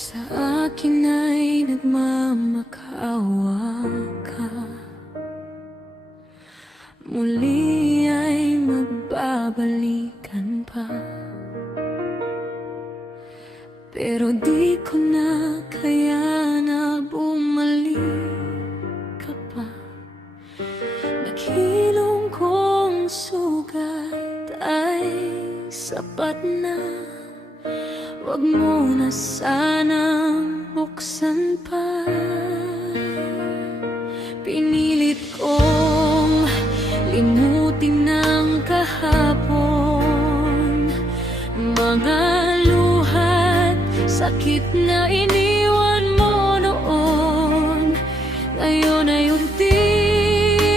Sa akin ay nagmamakaawa ka, muli ay magbabalikan pa. Pero di ko na kaya na bumalik ka pa. Naghilom kong sugat ay sapat na. Wag mo na sanang buksan pa. Pinilit kong limutin ng kahapon mga luhat, sakit na iniwan mo noon. Ngayon ay unti-unti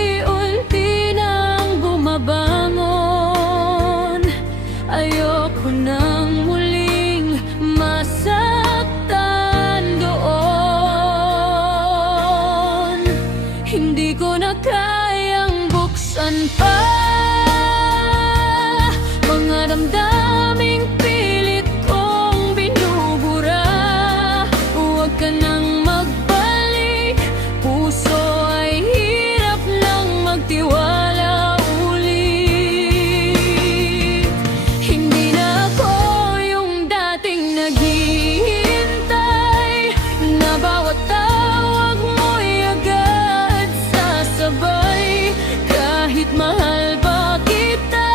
nang bumabangon. Ayoko nang muling masaktan doon. Hindi ko na kayang buksan pa mga damdaming pilit kong binubura. Huwag ka nang magbalik, puso ay hirap nang magtiwala ulit. Hindi na ako yung dating naghihintay na bawat tawag mo'y agad sasabay. Kahit mahal ba kita,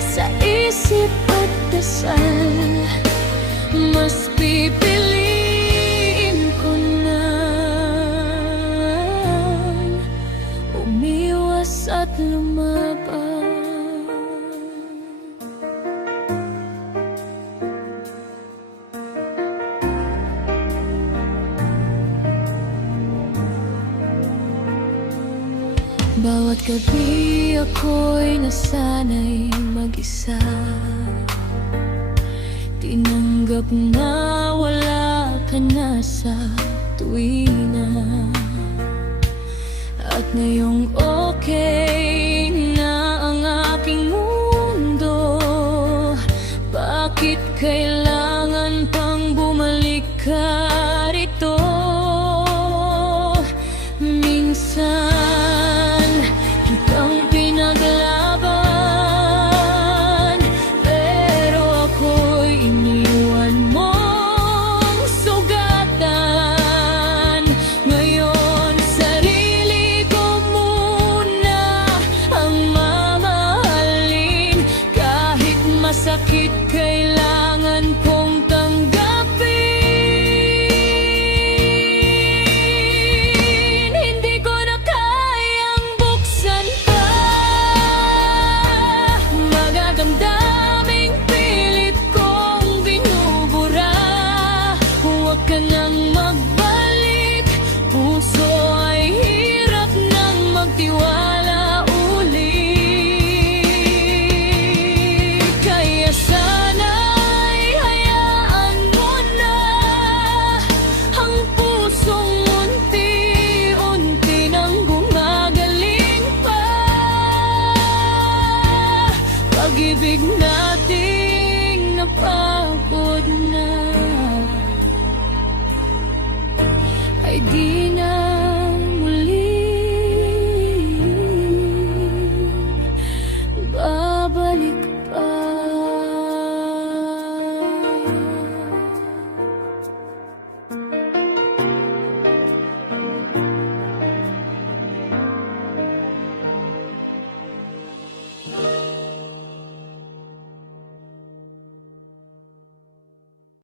sa isip at dasal, mas pipiliin ko na umiwas at lumaban. Bawat gabi ako'y nasanay mag-isa. Tinanggap na wala ka na sa tuwina. At ngayong okay na ang aking mundo, bakit kailangan